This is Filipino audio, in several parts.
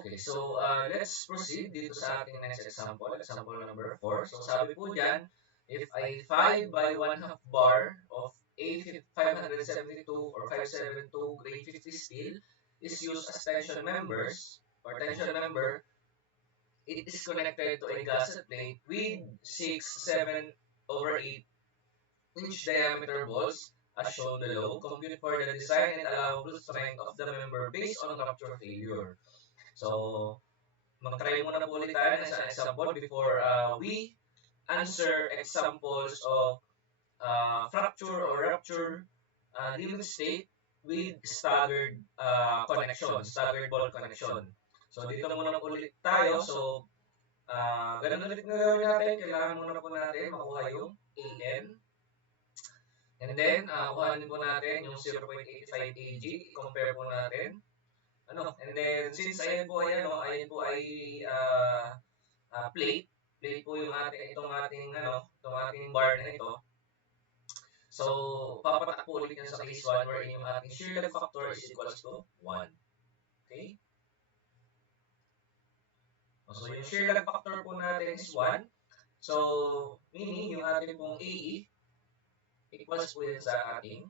Okay, so let's proceed dito sa ating next example, example number 4. So sabi po dyan, if a 5 by 1/2 bar of A572 or 572 grade 50 steel is used as tension members or tension member, it is connected to a gusset plate with 6/7/8 inch diameter bolts as shown below. Compute for the design and allowable strength of the member based on rupture failure. So, mag-try muna po ulit tayo ng isang example before we answer examples of fracture or rupture limit state with staggered connection, staggered ball connection. So, dito muna po ulit tayo. So, ganun ulit na gawin natin. Kailangan muna po natin makuha yung AN. And then, kuhanin po natin yung 0.85 kg. Compare po natin. And then, since ayan po ay plate po yung itong ating bar na ito. So, papatak po ulit yan sa case 1 wherein yung ating shear lag factor is equals to 1. Okay? So, yung shear lag factor po natin is 1. So, meaning yung ating pong AE equals po yan sa ating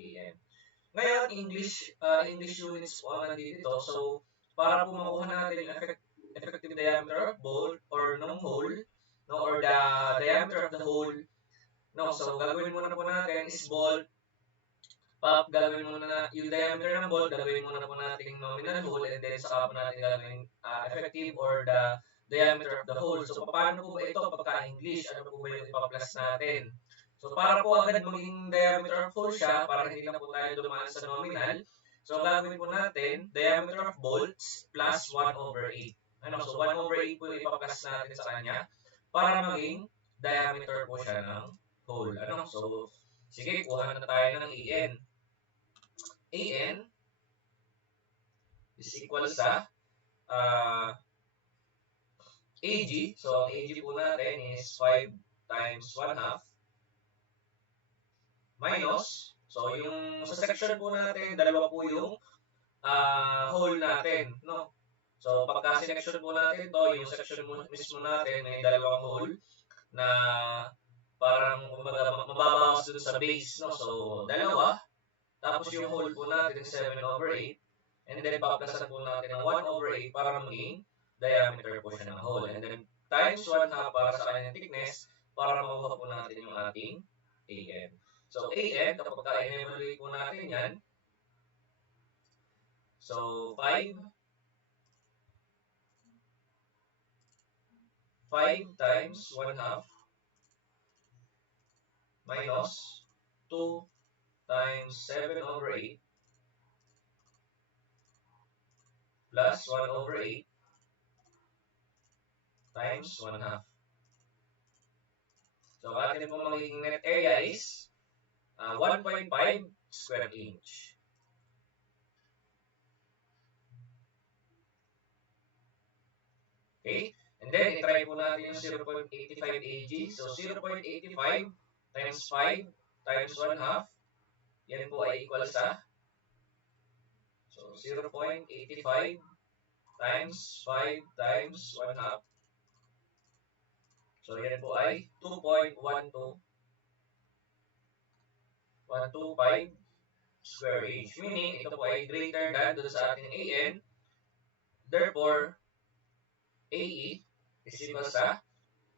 AN. Ngayon, English units po ang nandito. So, para po makuha natin yung effective diameter of bolt or ng hole, or the diameter of the hole, so gagawin muna po natin is bolt, gagawin muna na yung diameter ng bolt, gagawin muna po natin yung nominal hole, and then saka po natin gagawin effective or the diameter of the hole. So, paano po ba ito pagka-English? Ano po ba yung ipa-plus natin? So, para po agad maging diameter of hole siya, para hindi na po tayo dumaan sa nominal, so gagawin po natin, diameter of bolts plus 1/8. So 1/8 po yung ipa-plus natin sa kanya, para maging diameter po siya ng hole. So, sige, kuha na tayo ng AN. AN is equal sa AG. So, ang AG po natin is 5 times 1/2 minus, so yung sa section po natin, dalawa po yung hole natin, no? So, pagka section po natin to, yung section mismo natin may dalawang hole na parang mababawas dun sa base, no? So, dalawa, tapos yung hole po natin 7/8, and then paplasan po natin ng 1/8 para maging diameter po siya ng hole, and then times 1/2 para sa kanyang thickness para makuha po natin yung ating AN. So, AN, kapag ka-evaluate po natin yan, so 5 times 1/2 minus 2 times 7/8 plus 1/8 times 1/2. So, atin po magiging net area is 1.5 square inch. Okay? And then, itry po natin yung 0.85 kg. So, 0.85 times 5 times 1/2. Yan po ay equal sa, so, 0.85 times 5 times 1/2. So, yan po ay 2.125 square inch. Meaning, ito po ay greater than doon sa ating AN. Therefore, AE is equal sa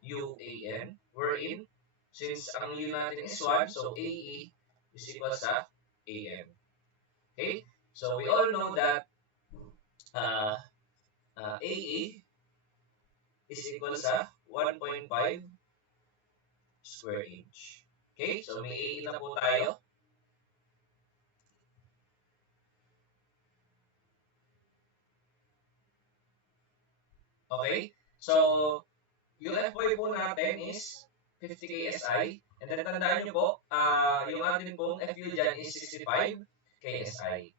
UAN, wherein, since ang U natin is 1, so AE is equal sa AN. Okay? So, we all know that AE is equal sa 1.5 square inch. Okay? So, may AE na po tayo. Okay? So, yung FY po natin is 50 KSI. And then, tandaan nyo po, yung atin pong FU dyan is 65 KSI.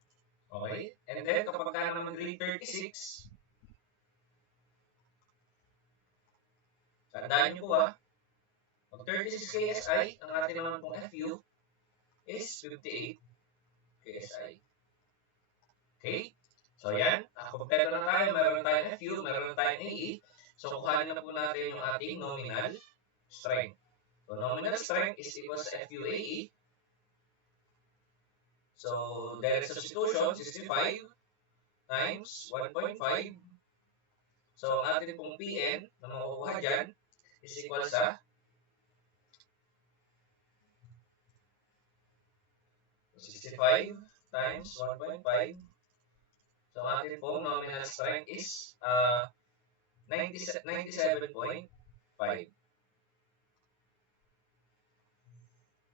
Okay? And then, kapag ka naman grade 36, tandaan nyo po pag 36 KSI, ang atin naman pong FU is 58 KSI. Okay? So yan, kompleto na tayo. Meron tayong FU, meron tayong AE. So kuhanin na po natin yung ating nominal strength. So nominal strength is equals to FU AE. So direct substitution, 65 times 1.5. So ang ating pong PN na makukuha dyan is equal sa 65 times 1.5. So ang ating pong nominal strength is 97.5.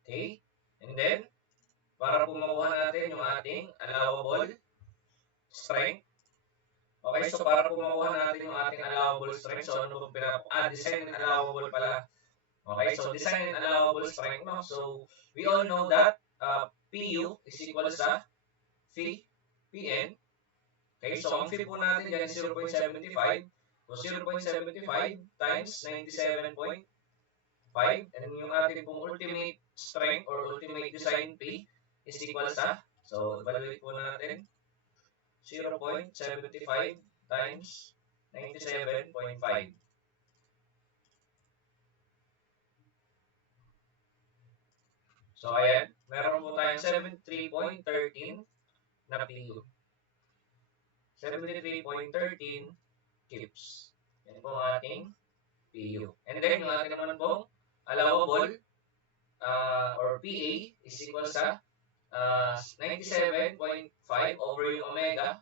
Okay? And then, para po makuha natin yung ating allowable strength. Okay, so para po makuha natin yung ating allowable strength, so ano po design and allowable pala. Okay, so design and allowable strength, no? So, we all know that PU is equal sa phi PN. Okay, so ang phi po natin dyan is 0.75. So, 0.75 times 97.5. And yung ating pong ultimate strength or ultimate design P is equal sa, so, evaluate po natin, 0.75 times 97.5. So, ayan, meron po tayong 73.13 na PU. 73.13 kips. Yan po ang ating PU. And then, yung ating naman pong allowable or PA is equal sa 97.5 over yung omega.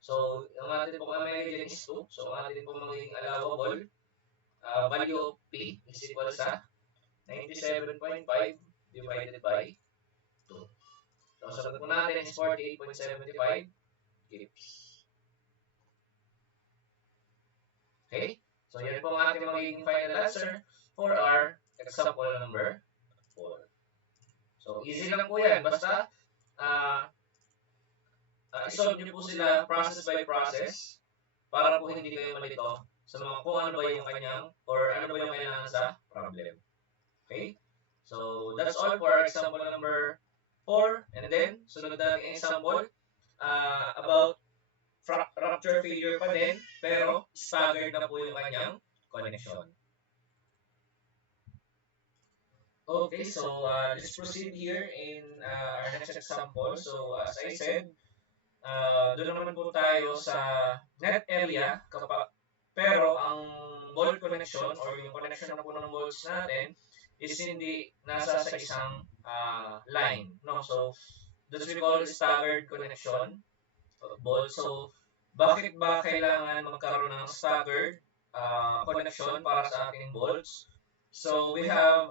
So, ang ating pong omega dyan is 2. So, ang ating pong magiging allowable value of P is equal sa 97.5 divided by 2. So, sagot po natin is 48.75 kips. Okay? So, yan po ang ating magiging final answer for our example number 4. So, easy lang po yan. Basta, isolve nyo po sila process by process para po hindi kayo malito sa mga kung ano ba yung kanyang or ano ba yung kailangan sa problem. Okay? So, that's all for our example number 4. And then, sunod natin example about rupture failure pa din, pero staggered na po yung kanyang connection. Okay, so let's proceed here in our next example. So, as I said, doon naman po tayo sa net area, pero ang bolt connection or yung connection na po ng bolts natin is hindi nasa sa isang line. No? So, that's we call staggered connection bolt. So, bakit ba kailangan magkaroon ng staggered connection para sa ating bolts? So, we have,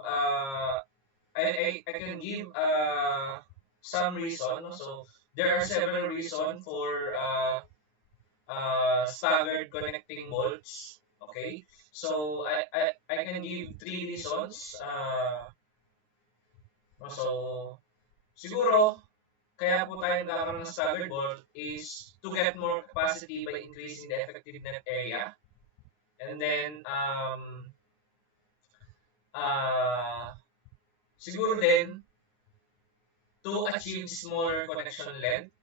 I can give some reason. So, there are several reasons for staggered connecting bolts. Okay? So, I can give 3 reasons. So, siguro, kaya po tayo nagkakaroon ng staggered bolt is to get more capacity by increasing the effective net area. And then, siguro din, to achieve smaller connection length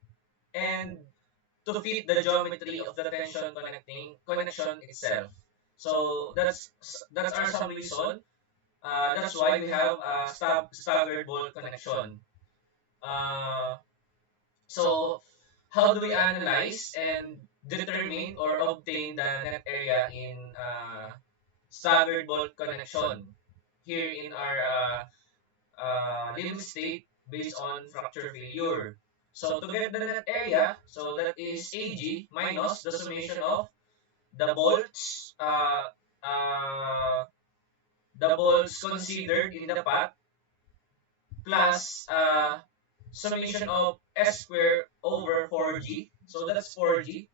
and to fit the geometry of the tension connection itself. So that's are some reason. That's why we have staggered bolt connection. So how do we analyze and determine or obtain the net area in staggered bolt connection here in our limit state based on fracture failure? So to get the net area, so that is AG minus the summation of the bolts considered in the path plus summation of S square over 4G. So that's 4G.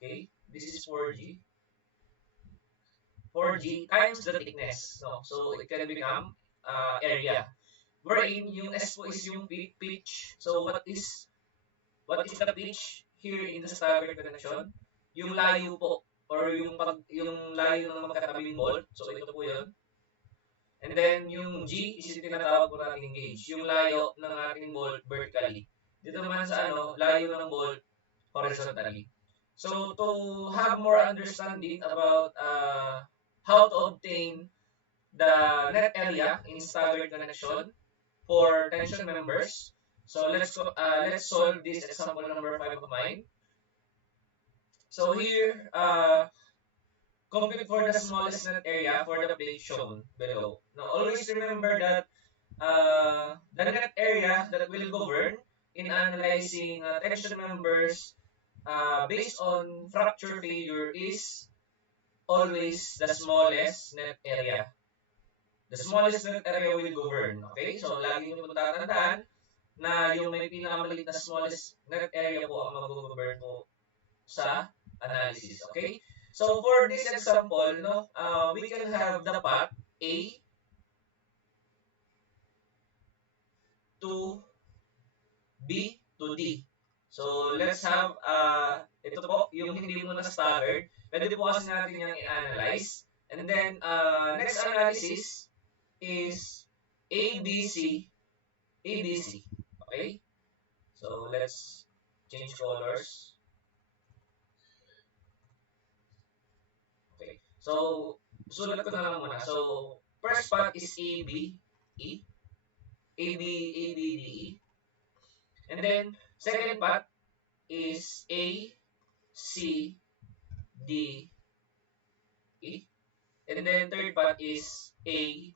Okay, this is 4G. 4G times the thickness. So it can become area. Wherein yung S po is yung pitch. So what is the pitch here in the staggered connection? Yung layo po or yung layo ng magkatabing bolt. So ito po 'yun. And then yung G is yung tinatawag po nating gauge, yung layo ng ating bolt vertically. Dito naman sa layo ng bolt horizontally. So to have more understanding about how to obtain the net area in staggered connection for tension members. So let's solve this example number 5 of mine. So here, compute for the smallest net area for the plate shown below. Now always remember that the net area that will govern in analyzing tension members based on fracture failure is always the smallest net area. The smallest net area will govern. Okay? So lagi nyo po tatandaan na yung may pinakamaliit na smallest net area po ang mag-govern po sa analysis. Okay? So for this example, no, we can have the path A to B to D. So let's have, ito po, yung hindi mo na staggered. Pwede po kasi natin yung i-analyze. And then, next analysis is ABC, ABC. Okay? So let's change colors. Okay. So, sulat ko na lang muna. So, first path is AB, E, AB, AB, D, E. And then, second path is A, C, D, E. And then, third path is A,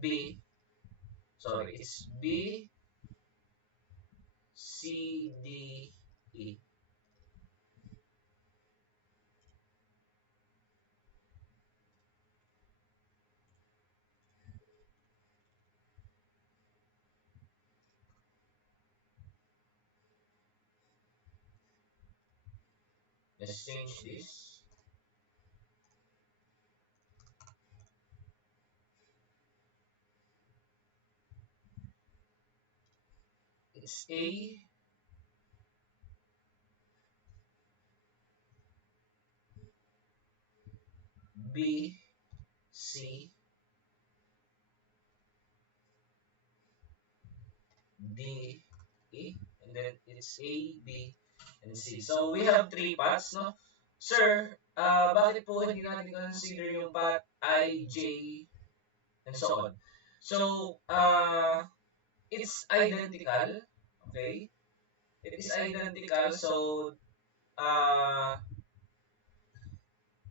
B, sorry, it's B, C, D, E. Let's change this. It's A, B, C, D, E, and then it's A, B, and C. So we have three paths, no? Sir, bakit po hindi natin consider yung path I, J, and so on? So, it's identical, okay? It is identical, so,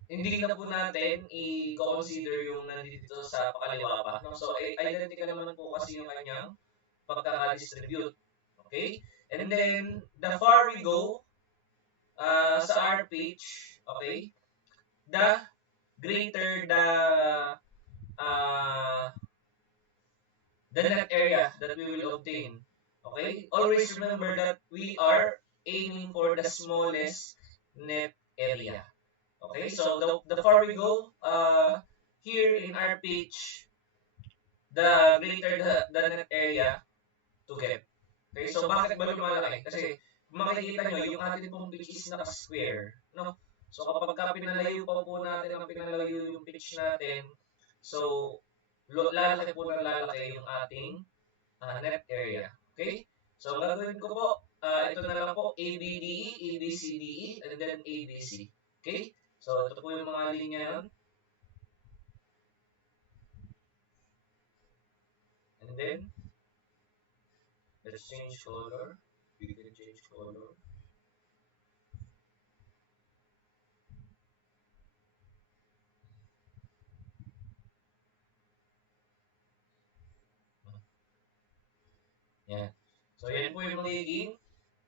hindi na po natin i-consider yung nandito sa pakaliwa pa. No? So, identical naman po kasi yung kanyang pagkaka-distribute. Okay? And then, the far we go sa our page, okay, the greater uh, the net area that we will obtain. Okay? Always remember that we are aiming for the smallest net area. Okay? So, the far we go, here in our page, the greater the net area to get. Okay, so bakit ba lumalaki? Kasi makikita nyo, yung atin pong pitch is naka-square. No? So kapag ka pinalayo pa po natin ang pinalayo yung pitch natin, so lalaki po na lalaki yung ating net area. Okay? So ang gagawin ko po, ito na lang po, ABDE, ABCDE, and then ABC. Okay? So ito po yung mga linya yun. And then, let's change color. We can change color. Yan. So, yan po yung magiging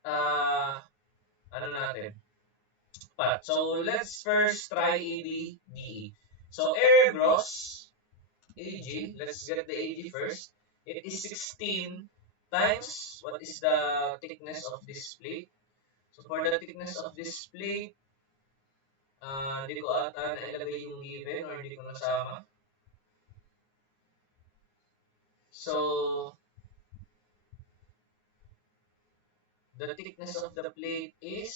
ano natin, path. So, let's first try ABDE. So, area gross, AG, let's get the AG first. It is 16 times what is the thickness of this plate. So, for the thickness of this plate, hindi ko ata nailagay yung given or hindi ko nasama. So, the thickness of the plate is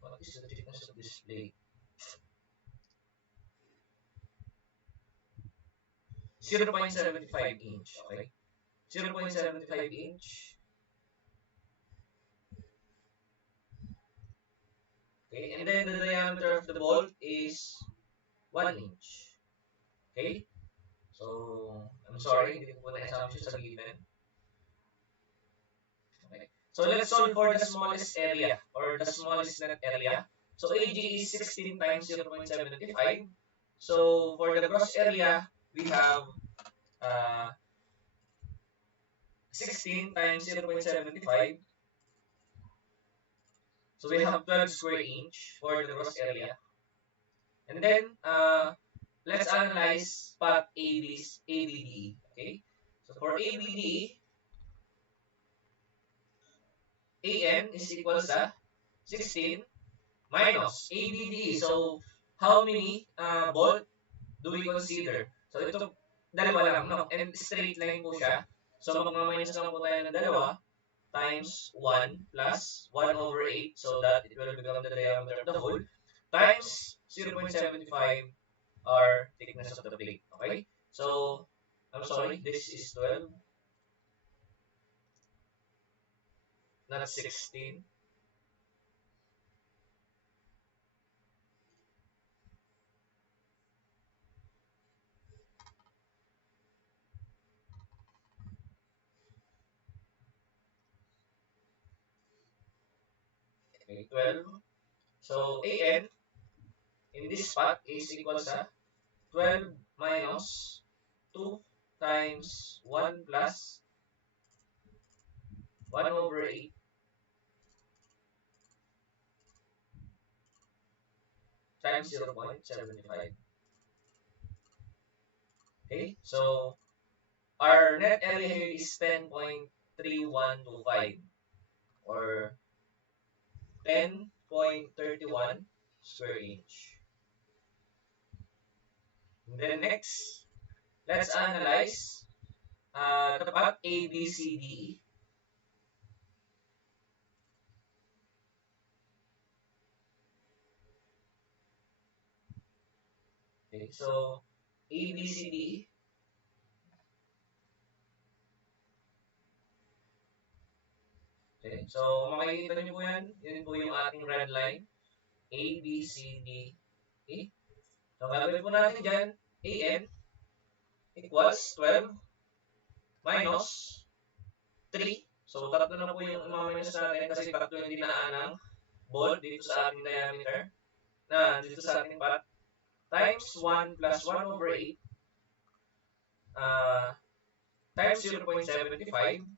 what is the thickness of this plate? 0.75 inch. Okay? 0.75 inch. Okay? And then the diameter of the bolt is 1 inch. Okay? So, I'm sorry, hindi ko po na-assumption sa given. Okay. So, let's solve for the smallest area or the smallest net area. So, AG is 16 times 0.75. So, for the gross area, we have 16 times 0.75. So, we have 12 square inch for the gross area. And then, let's analyze path ABD. Okay? So, for ABD, AN is equals to 16 minus ABD. So, how many bolt do we consider? So, ito, dalawa lang, no? And straight line po siya. So, magmaminus lang po tayo ng dalawa times 1 plus 1 over 8. So, that it will become the diameter of the hole times 0.75 or thickness of the plate. Okay? So, I'm sorry, this is 12, not 16. Okay, 12. So, AN in this spot is equals to 12 minus 2 times 1 plus 1 over 8 times 0.75. Okay, so our net area here is 10.3125 or 10.31 square inch. And then next, let's analyze the path ABCD. Okay, so ABCD. Okay, so makikita niyo po yan. Yun po yung ating red line. ABCD. Okay? So gagawin po natin dyan, AN equals 12 minus 3. So tatlo na po yung mamaminus natin kasi tatlo yung dinaan ng bolt dito sa ating diameter dito sa ating path times 1 plus 1 over 8 times 0.75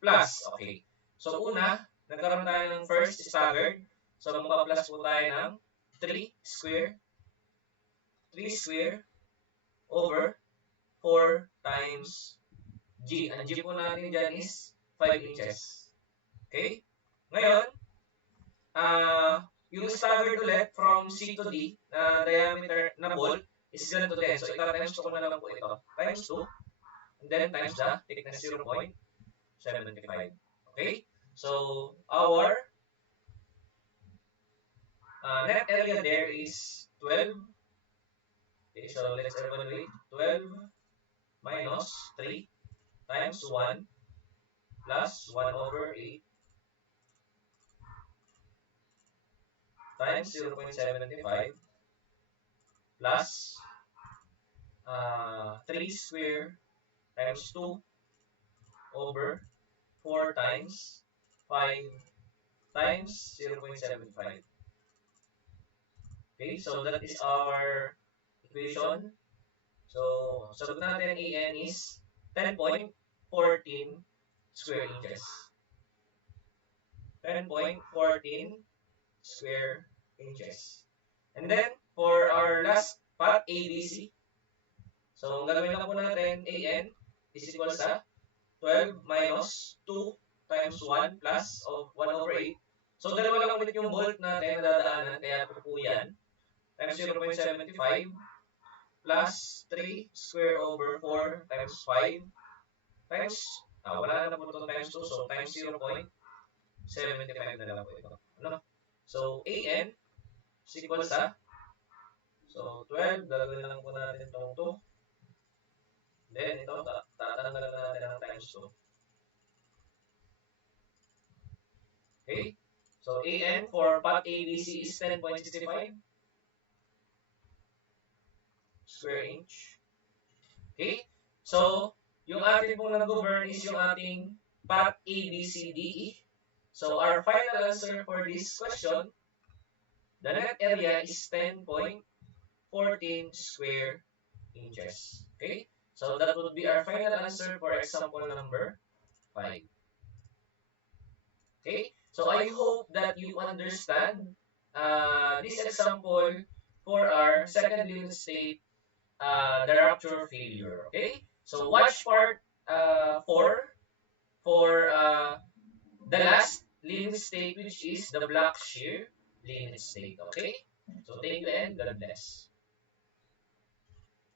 plus, okay. So una, nagkaroon tayo ng first staggered. So magpa-plus po tayo ng 3 square over 4 times G. Ang G po natin dyan is 5 inches. Okay? Ngayon, yung staggered ulit from C to D na diameter na bolt is ganito din. So, ita-times ko na lang po ito. Times 2. And then times the thickness 0.75. Okay? So, our net area there is 12. Okay, so let's evaluate. 12 minus 3 times 1 plus 1 over 8 times 0.75 plus 3 square times 2 over 4 times 5 times 0.75. Okay, so that is our equation. So, sagot natin AN is 10.14 square inches. 10.14 square inches. And then, for our last path, ABC. So, ang gagawin lang po natin, AN is equals to 12 minus 2 times 1 plus of 1 over 8. So, dalawa lang ulit yung bolt natin na dadaanan, kaya po yan. Times 0.75 plus 3 square over 4 times 5 times, wala na po ito times 2, so times 0.75 na lang po ito. Ano? So, AN is equals to, so 12, gagawin na lang po natin itong 2 Then, ito, tatanggalan na natin ng times 2. Okay? So, AN for path ABC is 10.65 square inch. Okay? So, yung ating pong nag-govern is yung ating path ABCDE. So, our final answer for this question, the net area is 10.14 square inches. Okay? So, that would be our final answer for example number 5. Okay? So, I hope that you understand this example for our second limit state, the rupture failure. Okay? So, watch part 4 for the last limit state, which is the block shear limit state. Okay? So, thank you and God bless.